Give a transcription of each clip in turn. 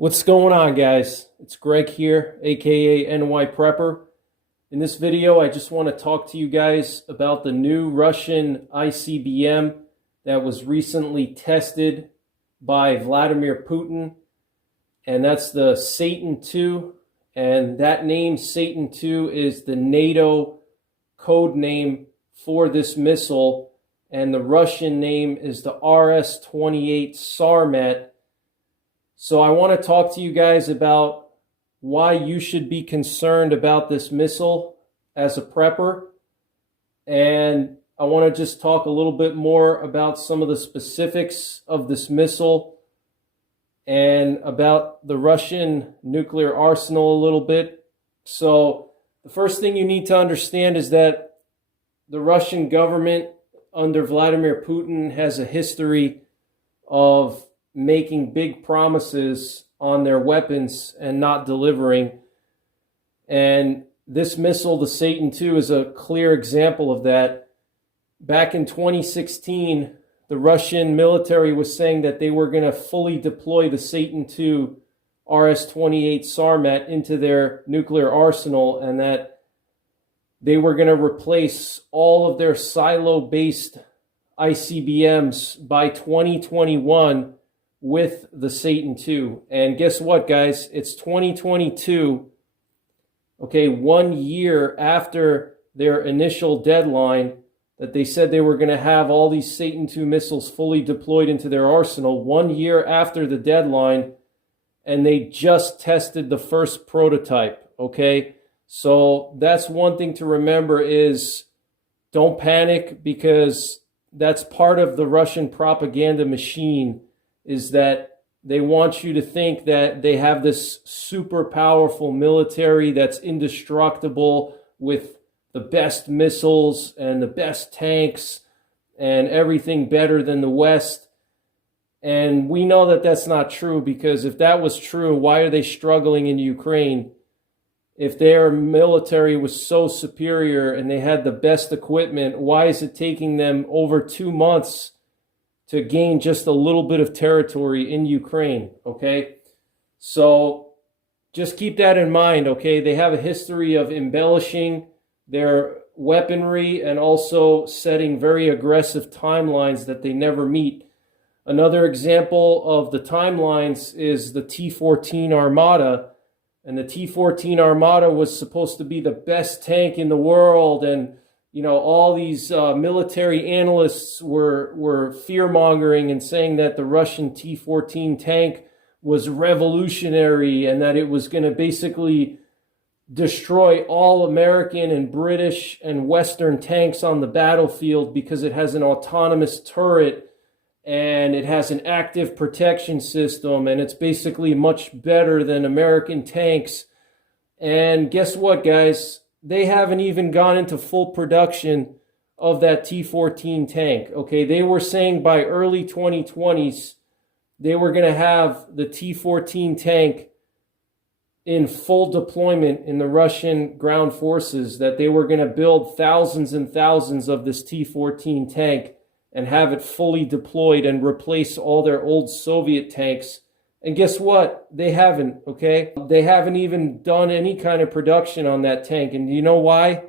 What's going on, guys? It's Greg here, aka NYPrepper. In this video, I just want to talk to you guys about the new Russian ICBM that was recently tested by Vladimir Putin, and that's the Satan II. And that name, Satan II, is the NATO code name for this missile, and the Russian name is the RS-28 Sarmat. So I want to talk to you guys about why you should be concerned about this missile as a prepper. And I want to just talk a little bit more about some of the specifics of this missile and about the Russian nuclear arsenal a little bit. So the first thing you need to understand is that the Russian government under Vladimir Putin has a history of making big promises on their weapons and not delivering. And this missile, the Satan II, is a clear example of that. Back in 2016, the Russian military was saying that they were going to fully deploy the Satan II RS-28 Sarmat into their nuclear arsenal, and that they were going to replace all of their silo-based ICBMs by 2021 with the Satan II. And guess what, guys? It's 2022, okay, 1 year after their initial deadline that they said they were going to have all these Satan II missiles fully deployed into their arsenal, 1 year after the deadline, and they just tested the first prototype, okay? So that's one thing to remember is don't panic, because that's part of the Russian propaganda machine, is that they want you to think that they have this super powerful military that's indestructible with the best missiles and the best tanks and everything better than the West. And we know that that's not true, because if that was true, why are they struggling in Ukraine? If their military was so superior and they had the best equipment, why is it taking them over 2 months to gain just a little bit of territory in Ukraine, okay? So just keep that in mind, okay? They have a history of embellishing their weaponry and also setting very aggressive timelines that they never meet. Another example of the timelines is the T-14 Armada. And the T-14 Armada was supposed to be the best tank in the world, and you know, all these military analysts were fear-mongering and saying that the Russian T-14 tank was revolutionary and that it was going to basically destroy all American and British and Western tanks on the battlefield because it has an autonomous turret and it has an active protection system and it's basically much better than American tanks. And guess what, guys? They haven't even gone into full production of that T-14 tank, okay? They were saying by early 2020s, they were going to have the T-14 tank in full deployment in the Russian ground forces, that they were going to build thousands and thousands of this T-14 tank and have it fully deployed and replace all their old Soviet tanks. And guess what? They haven't, okay? They haven't even done any kind of production on that tank. And you know why?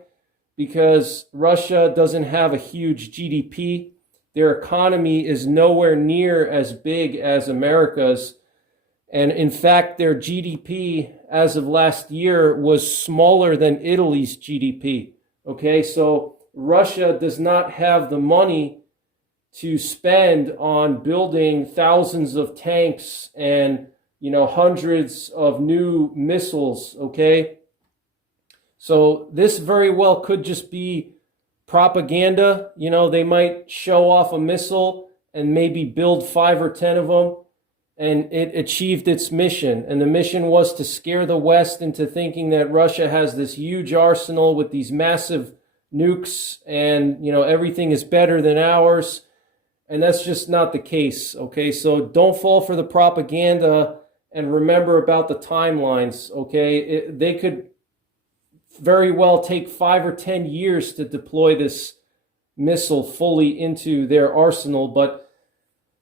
Because Russia doesn't have a huge GDP. Their economy is nowhere near as big as America's. And in fact, their GDP as of last year was smaller than Italy's GDP, okay? So Russia does not have the money to spend on building thousands of tanks and, you know, hundreds of new missiles, okay? So this very well could just be propaganda. You know, they might show off a missile and maybe build 5 or 10 of them, and it achieved its mission. And the mission was to scare the West into thinking that Russia has this huge arsenal with these massive nukes and, you know, everything is better than ours. And that's just not the case, okay? So don't fall for the propaganda, and remember about the timelines, okay? They could very well take 5 or 10 years to deploy this missile fully into their arsenal. But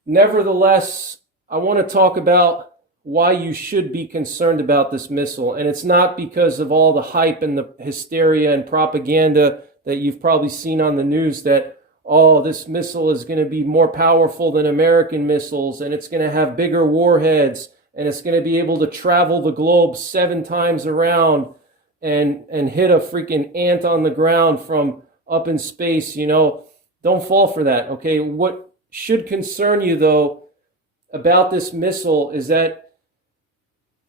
nevertheless, I want to talk about why you should be concerned about this missile. And it's not because of all the hype and the hysteria and propaganda that you've probably seen on the news that, oh, this missile is going to be more powerful than American missiles, and it's going to have bigger warheads, and it's going to be able to travel the globe 7 times around and hit a freaking ant on the ground from up in space. You know, don't fall for that, okay? What should concern you, though, about this missile is that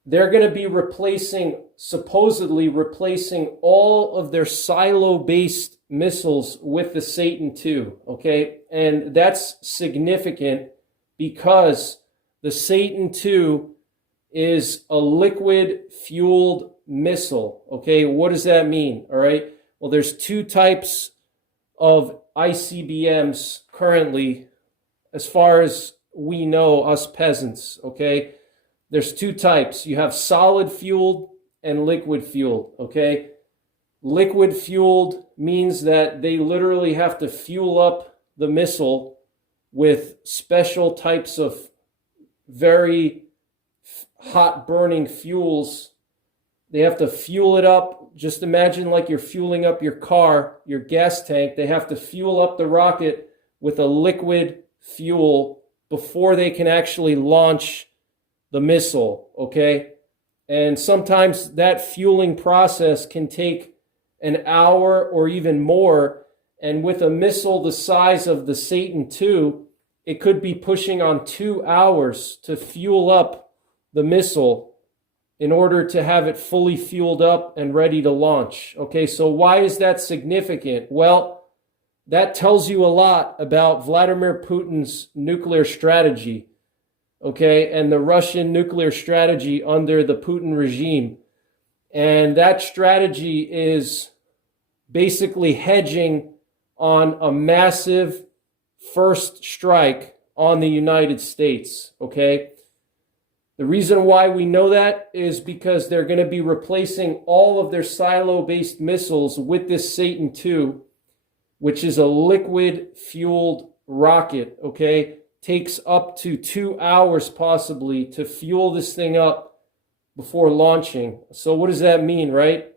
they're going to be supposedly replacing all of their silo-based missiles with the Satan II, okay? And that's significant because the Satan II is a liquid-fueled missile, okay? What does that mean, all right? Well, there's 2 types of ICBMs currently, as far as we know, us peasants, okay? There's 2 types. You have solid-fueled and liquid-fueled, okay? Liquid-fueled means that they literally have to fuel up the missile with special types of very hot burning fuels. They have to fuel it up. Just imagine like you're fueling up your car, your gas tank. They have to fuel up the rocket with a liquid fuel before they can actually launch the missile, okay? And sometimes that fueling process can take an hour or even more. And with a missile the size of the Satan II, it could be pushing on 2 hours to fuel up the missile in order to have it fully fueled up and ready to launch. Okay, so why is that significant? Well, that tells you a lot about Vladimir Putin's nuclear strategy, okay, and the Russian nuclear strategy under the Putin regime. And that strategy is basically hedging on a massive first strike on the United States, okay? The reason why we know that is because they're going to be replacing all of their silo-based missiles with this Satan II, which is a liquid-fueled rocket, okay? Takes up to 2 hours possibly to fuel this thing up before launching. So what does that mean, right?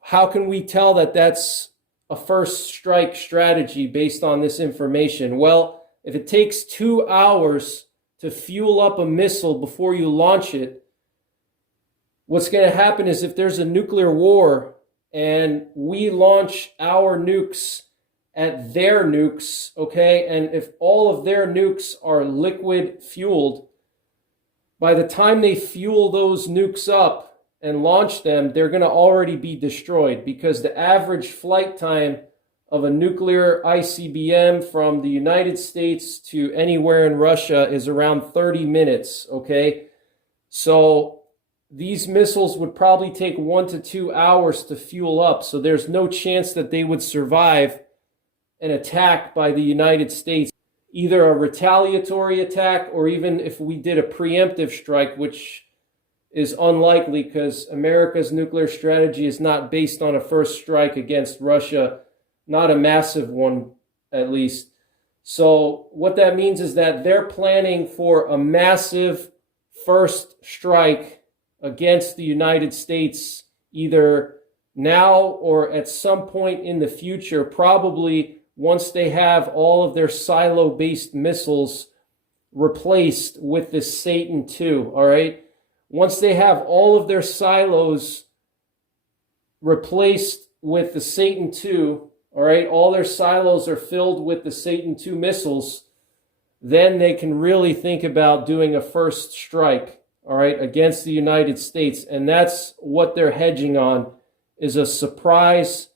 How can we tell that that's a first strike strategy based on this information? Well, if it takes 2 hours to fuel up a missile before you launch it, what's going to happen is if there's a nuclear war and we launch our nukes at their nukes, okay, and if all of their nukes are liquid fueled, by the time they fuel those nukes up and launch them, they're going to already be destroyed, because the average flight time of a nuclear ICBM from the United States to anywhere in Russia is around 30 minutes, okay? So these missiles would probably take 1 to 2 hours to fuel up, so there's no chance that they would survive an attack by the United States, either a retaliatory attack or even if we did a preemptive strike, which is unlikely because America's nuclear strategy is not based on a first strike against Russia, not a massive one at least. So what that means is that they're planning for a massive first strike against the United States, either now or at some point in the future, probably once they have all of their silo-based missiles replaced with this Satan II, all right? Once they have all of their silos replaced with the Satan II, all right, all their silos are filled with the Satan II missiles, then they can really think about doing a first strike, all right, against the United States. And that's what they're hedging on, is a surprise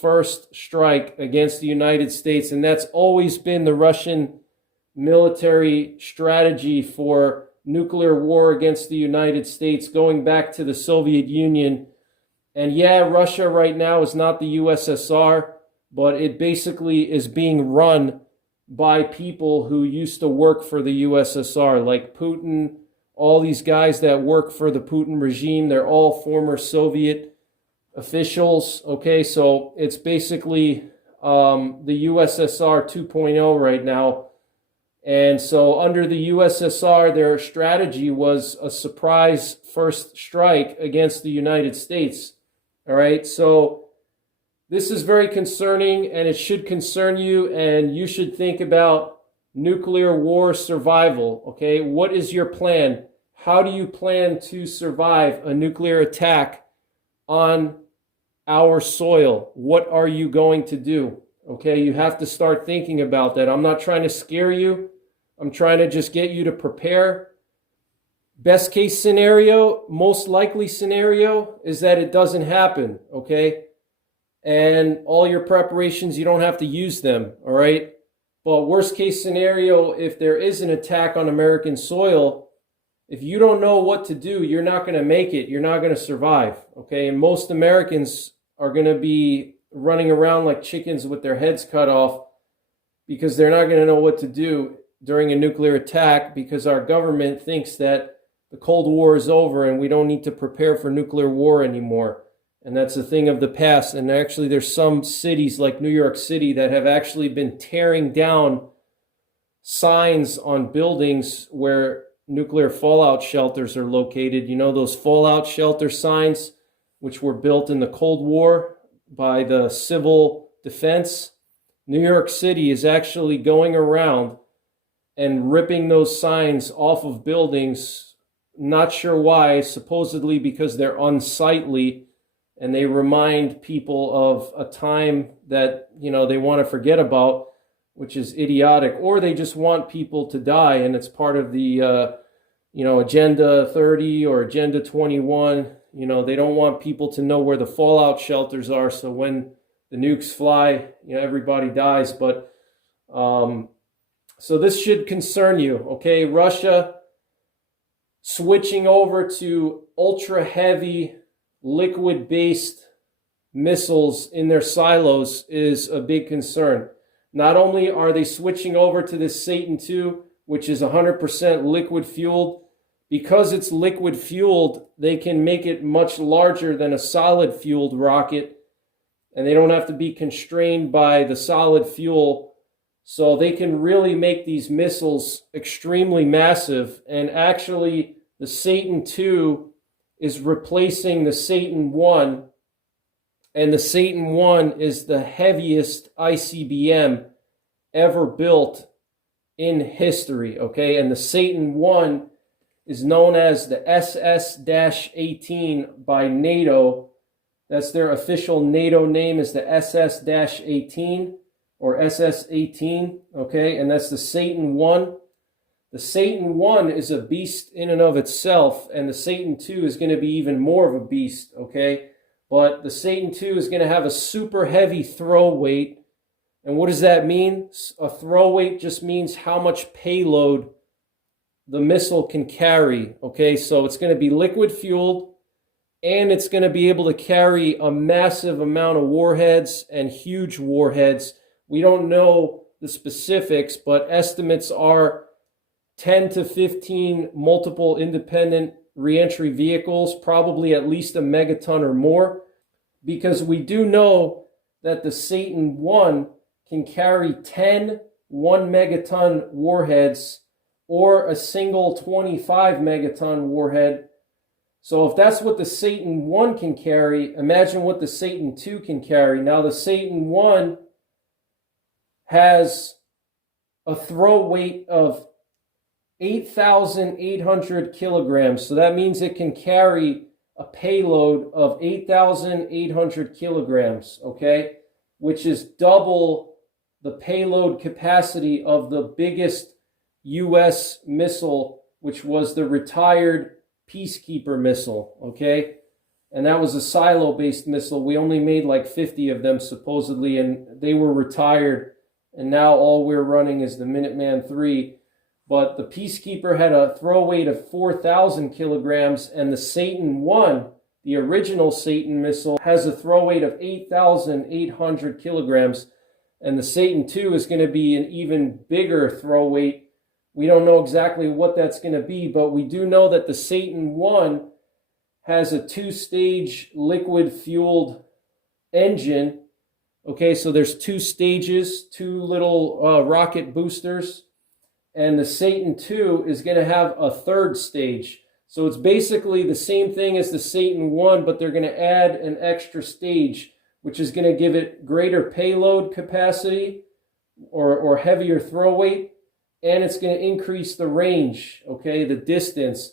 first strike against the United States. And that's always been the Russian military strategy for nuclear war against the United States, going back to the Soviet Union. And yeah, Russia right now is not the USSR, but it basically is being run by people who used to work for the USSR, like Putin. All these guys that work for the Putin regime, they're all former Soviet officials, okay? So it's basically the USSR 2.0 right now. And so under the USSR, their strategy was a surprise first strike against the United States. All right, so this is very concerning, and it should concern you, and you should think about nuclear war survival. Okay, what is your plan? How do you plan to survive a nuclear attack on our soil? What are you going to do? Okay, you have to start thinking about that. I'm not trying to scare you. I'm trying to just get you to prepare. Best case scenario, most likely scenario is that it doesn't happen, okay? And all your preparations, you don't have to use them, all right? But worst case scenario, if there is an attack on American soil, if you don't know what to do, you're not going to make it. You're not going to survive, okay? And most Americans are going to be running around like chickens with their heads cut off because they're not going to know what to do during a nuclear attack, because our government thinks that the Cold War is over and we don't need to prepare for nuclear war anymore. And that's a thing of the past. And actually, there's some cities like New York City that have actually been tearing down signs on buildings where nuclear fallout shelters are located. You know, those fallout shelter signs, which were built in the Cold War by the civil defense. New York City is actually going around and ripping those signs off of buildings. Not sure why, supposedly because they're unsightly and they remind people of a time that, you know, they want to forget about, which is idiotic, or they just want people to die, and it's part of the Agenda 30 or Agenda 21. You know, they don't want people to know where the fallout shelters are, so when the nukes fly, you know, everybody dies. But so this should concern you, okay? Russia switching over to ultra heavy liquid-based missiles in their silos is a big concern. Not only are they switching over to this Satan II, which is 100% liquid fueled, because it's liquid fueled, they can make it much larger than a solid fueled rocket, and they don't have to be constrained by the solid fuel. So they can really make these missiles extremely massive. And actually, the Satan II is replacing the Satan I, and the Satan I is the heaviest ICBM ever built in history, okay? And the Satan I is known as the SS-18 by NATO. That's their official NATO name, is the SS-18 or SS-18, okay? And that's the Satan I. The Satan I is a beast in and of itself, and the Satan II is going to be even more of a beast, okay? But the Satan II is going to have a super heavy throw weight. And what does that mean? A throw weight just means how much payload the missile can carry, okay? So it's going to be liquid fueled, and it's going to be able to carry a massive amount of warheads and huge warheads. We don't know the specifics, but estimates are 10 to 15 multiple independent reentry vehicles, probably at least a megaton or more, because we do know that the Satan I can carry 10 1-megaton warheads or a single 25 megaton warhead. So if that's what the Satan I can carry, imagine what the Satan II can carry. Now the Satan I has a throw weight of 8,800 kilograms. So that means it can carry a payload of 8,800 kilograms, okay? Which is double the payload capacity of the biggest U.S. missile, which was the retired Peacekeeper missile, okay? And that was a silo-based missile. We only made like 50 of them, supposedly, and they were retired. And now all we're running is the Minuteman III. But the Peacekeeper had a throw weight of 4,000 kilograms, and the Satan I, the original Satan missile, has a throw weight of 8,800 kilograms. And the Satan II is going to be an even bigger throw weight. We don't know exactly what that's going to be, but we do know that the Satan I has a 2-stage liquid-fueled engine. Okay, so there's 2 stages, 2 little rocket boosters. and the Satan II is going to have a third stage. So it's basically the same thing as the Satan I, but they're going to add an extra stage, which is going to give it greater payload capacity or heavier throw weight, and it's going to increase the range, okay, the distance.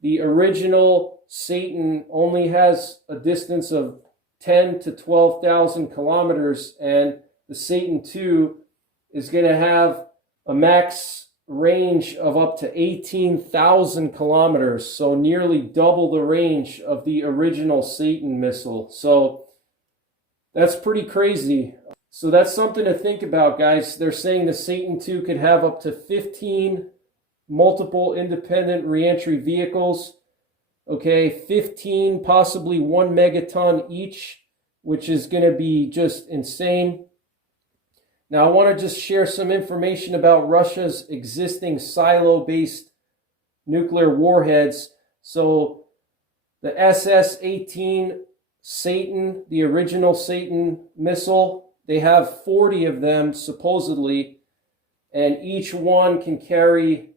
The original Satan only has a distance of 10 to 12,000 kilometers, and the Satan II is going to have a max range of up to 18,000 kilometers, so nearly double the range of the original Satan missile. So that's pretty crazy. So that's something to think about, guys. They're saying the Satan II could have up to 15 multiple independent reentry vehicles. Okay, 15, possibly 1 megaton each, which is going to be just insane. Now, I want to just share some information about Russia's existing silo-based nuclear warheads. So the SS-18 Satan, the original Satan missile, they have 40 of them supposedly, and each one can carry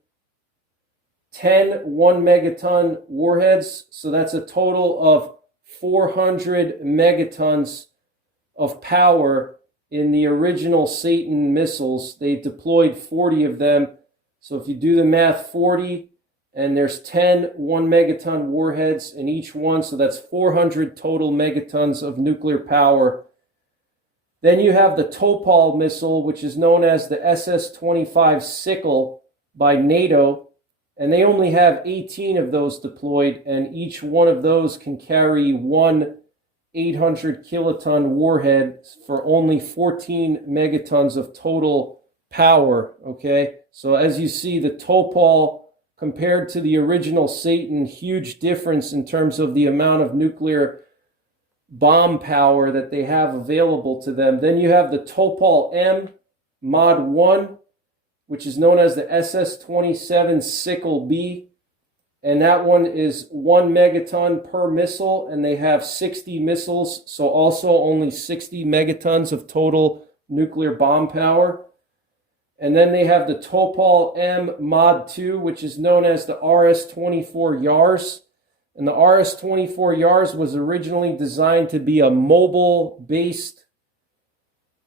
10 1 megaton warheads. So that's a total of 400 megatons of power in the original Satan missiles. They deployed 40 of them. So if you do the math, 40, and there's 10 1 megaton warheads in each one, so that's 400 total megatons of nuclear power. Then you have the Topol missile, which is known as the SS-25 Sickle by NATO, and they only have 18 of those deployed, and each one of those can carry one 800 kiloton warhead for only 14 megatons of total power, okay? So as you see, the Topol compared to the original Satan, huge difference in terms of the amount of nuclear bomb power that they have available to them. Then you have the Topol M Mod 1, which is known as the SS-27 Sickle B, and that one is 1 megaton per missile, and they have 60 missiles, so also only 60 megatons of total nuclear bomb power. And then they have the Topol M Mod 2, which is known as the RS-24 Yars. And the RS-24 Yars was originally designed to be a mobile-based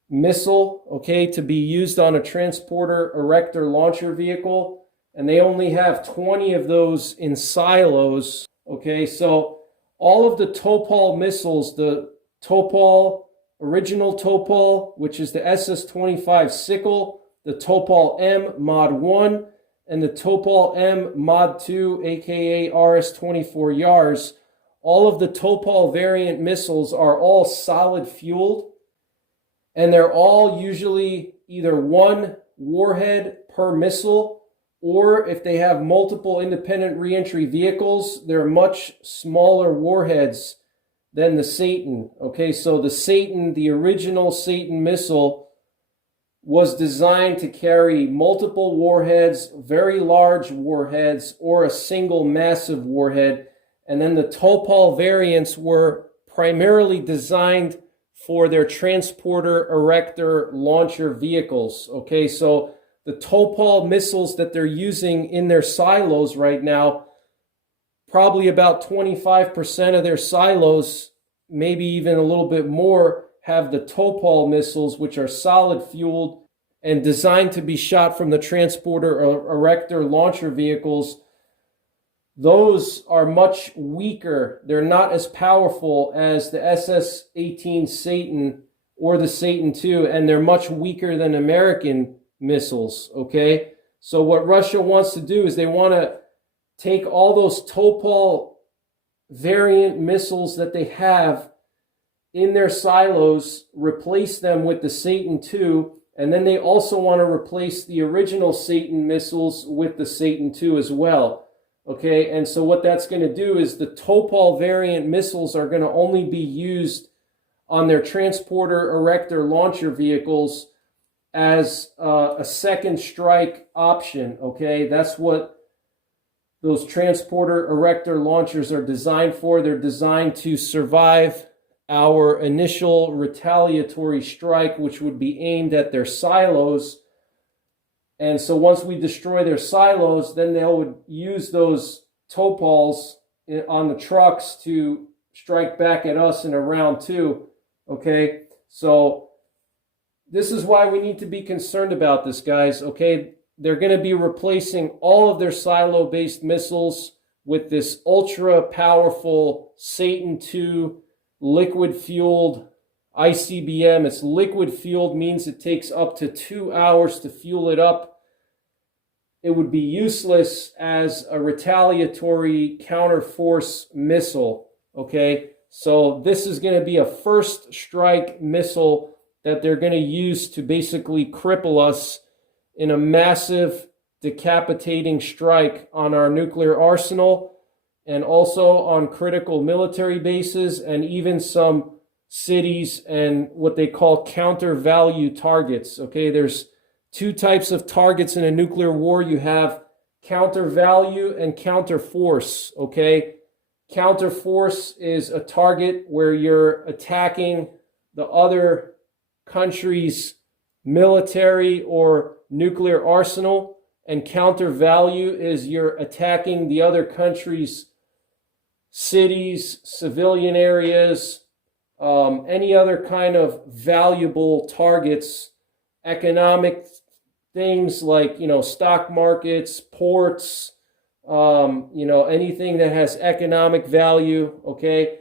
missile, okay, to be used on a transporter erector launcher vehicle. And they only have 20 of those in silos, okay? So all of the Topol missiles, the Topol, original Topol, which is the SS-25 Sickle, the Topol M Mod 1, and the Topol M Mod 2, aka RS-24 Yars, all of the Topol variant missiles are all solid fueled, and they're all usually either one warhead per missile, or if they have multiple independent reentry vehicles, they're much smaller warheads than the Satan. Okay, so the Satan, the original Satan missile, was designed to carry multiple warheads, very large warheads, or a single massive warhead. And then the Topol variants were primarily designed for their transporter erector launcher vehicles. Okay, so the Topol missiles that they're using in their silos right now, probably about 25% of their silos, maybe even a little bit more, have the Topol missiles, which are solid fueled and designed to be shot from the transporter erector launcher vehicles. Those are much weaker. They're not as powerful as the SS-18 Satan or the Satan II, and they're much weaker than American missiles, okay? So what Russia wants to do is they want to take all those Topol variant missiles that they have in their silos, replace them with the Satan II, and then they also want to replace the original Satan missiles with the Satan II as well. Okay, and so what that's going to do is the Topol variant missiles are going to only be used on their transporter erector launcher vehicles as a second strike option. Okay, that's what those transporter erector launchers are designed for. They're designed to survive our initial retaliatory strike, which would be aimed at their silos. And so once we destroy their silos, then they would use those topols on the trucks to strike back at us in a round two. Okay, so this is why we need to be concerned about this, guys. Okay, they're going to be replacing all of their silo-based missiles with this ultra-powerful Satan II liquid-fueled ICBM. It's liquid-fueled, means it takes up to 2 hours to fuel it up. It would be useless as a retaliatory counter-force missile, okay? So this is going to be a first strike missile that they're going to use to basically cripple us in a massive decapitating strike on our nuclear arsenal and also on critical military bases and even some cities and what they call counter value targets. Okay, there's two types of targets in a nuclear war. You have counter value and counter force. Okay, counter force is a target where you're attacking the other country's military or nuclear arsenal, and counter value is you're attacking the other country's cities, civilian areas, any other kind of valuable targets, economic things like, stock markets, ports, anything that has economic value, okay?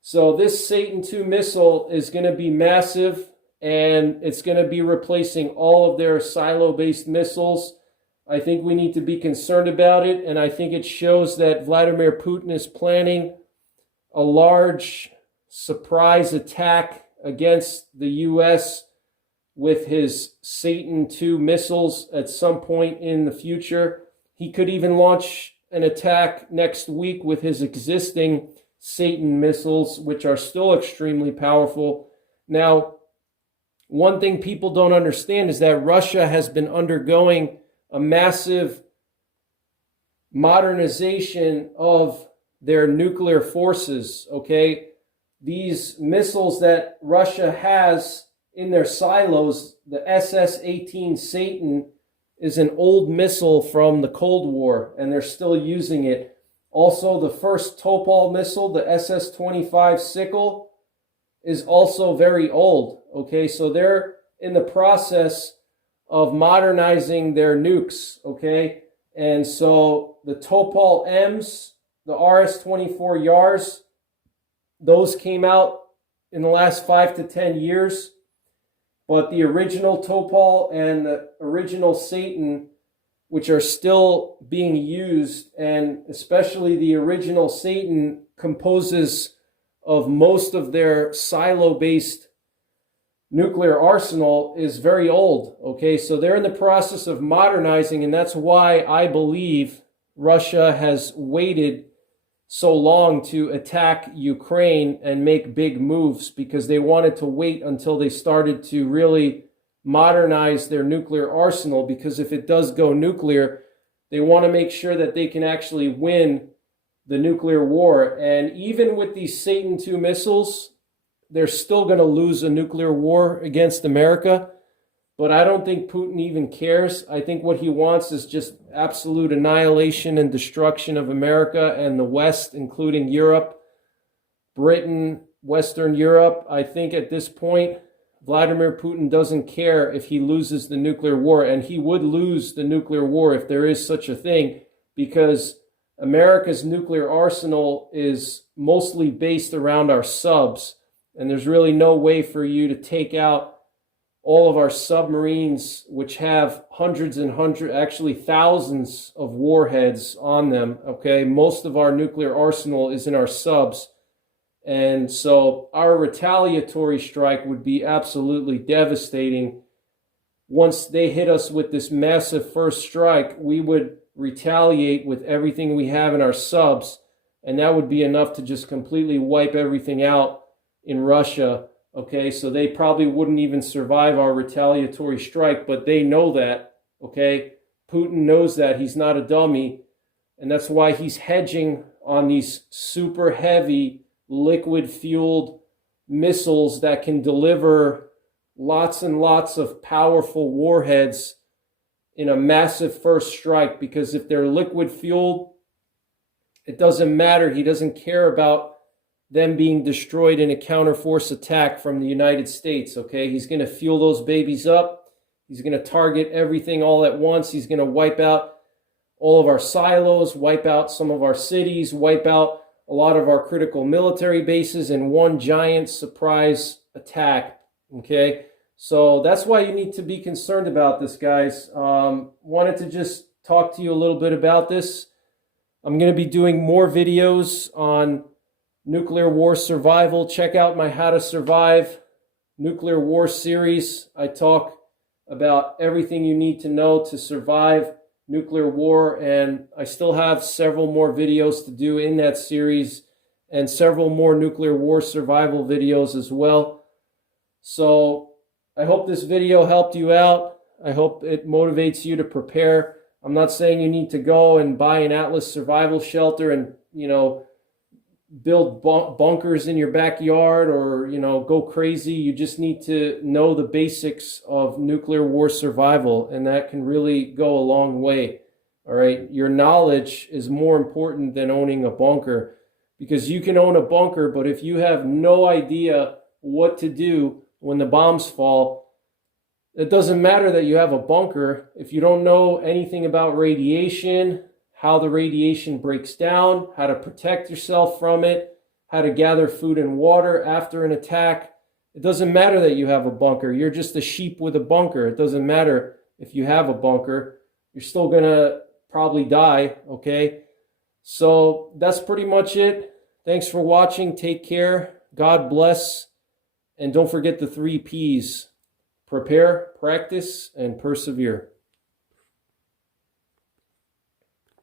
So this Satan II missile is going to be massive, and it's going to be replacing all of their silo-based missiles. I think we need to be concerned about it, and I think it shows that Vladimir Putin is planning a large surprise attack against the U.S. with his Satan II missiles at some point in the future. He could even launch an attack next week with his existing Satan missiles, which are still extremely powerful. Now, one thing people don't understand is that Russia has been undergoing a massive modernization of their nuclear forces, okay? These missiles that Russia has in their silos, the SS-18 Satan is an old missile from the Cold War, and they're still using it. Also, the first Topol missile, the SS-25 Sickle, is also very old, okay? So they're in the process of modernizing their nukes, okay? And so the Topol M's, the RS-24 Yars, those came out in the last 5 to 10 years. But the original Topol and the original Satan, which are still being used, and especially the original Satan composes of most of their silo-based nuclear arsenal, is very old, okay? So they're in the process of modernizing, and that's why I believe Russia has waited so long to attack Ukraine and make big moves, because they wanted to wait until they started to really modernize their nuclear arsenal, because if it does go nuclear, they want to make sure that they can actually win the nuclear war. And even with these Satan II missiles, they're still going to lose a nuclear war against America. But I don't think Putin even cares. I think what he wants is just absolute annihilation and destruction of America and the West, including Europe, Britain, Western Europe. I think at this point, Vladimir Putin doesn't care if he loses the nuclear war, and he would lose the nuclear war if there is such a thing, because America's nuclear arsenal is mostly based around our subs, and there's really no way for you to take out all of our submarines, which have hundreds and hundreds, actually thousands of warheads on them, okay? Most of our nuclear arsenal is in our subs. And so our retaliatory strike would be absolutely devastating. Once they hit us with this massive first strike, we would retaliate with everything we have in our subs, and that would be enough to just completely wipe everything out in Russia. Okay, so they probably wouldn't even survive our retaliatory strike, but they know that, okay? Putin knows that. He's not a dummy, and that's why he's hedging on these super heavy liquid-fueled missiles that can deliver lots and lots of powerful warheads in a massive first strike, because if they're liquid fueled, it doesn't matter. He doesn't care about them being destroyed in a counterforce attack from the United States, okay? He's going to fuel those babies up. He's going to target everything all at once. He's going to wipe out all of our silos, wipe out some of our cities, wipe out a lot of our critical military bases in one giant surprise attack, okay? So that's why you need to be concerned about this, guys. Wanted to just talk to you a little bit about this. I'm going to be doing more videos on nuclear war survival. Check out my How to Survive Nuclear War series. I talk about everything you need to know to survive nuclear war, and I still have several more videos to do in that series and several more nuclear war survival videos as well. So I hope this video helped you out. I hope it motivates you to prepare. I'm not saying you need to go and buy an Atlas survival shelter and, build bunkers in your backyard or, go crazy. You just need to know the basics of nuclear war survival, and that can really go a long way. All right. Your knowledge is more important than owning a bunker, because you can own a bunker, but if you have no idea what to do when the bombs fall, it doesn't matter that you have a bunker. If you don't know anything about radiation, how the radiation breaks down, how to protect yourself from it, how to gather food and water after an attack, it doesn't matter that you have a bunker. You're just a sheep with a bunker. It doesn't matter if you have a bunker. You're still going to probably die, okay? So that's pretty much it. Thanks for watching. Take care. God bless. And don't forget the 3 Ps: prepare, practice, and persevere.